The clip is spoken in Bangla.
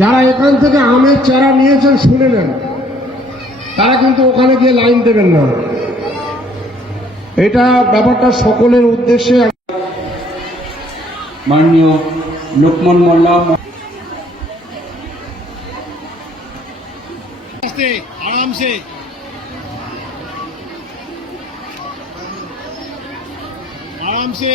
যারা এখান থেকে আমের চারা নিয়েছেন শুনে নেন। তারা কিন্তু ওখানে গিয়ে লাইন দেবেন না। এটা ব্যাপারটা সকলের উদ্দেশ্যে মাননীয় লোকমান মোল্লা আরামসে। আরামসে।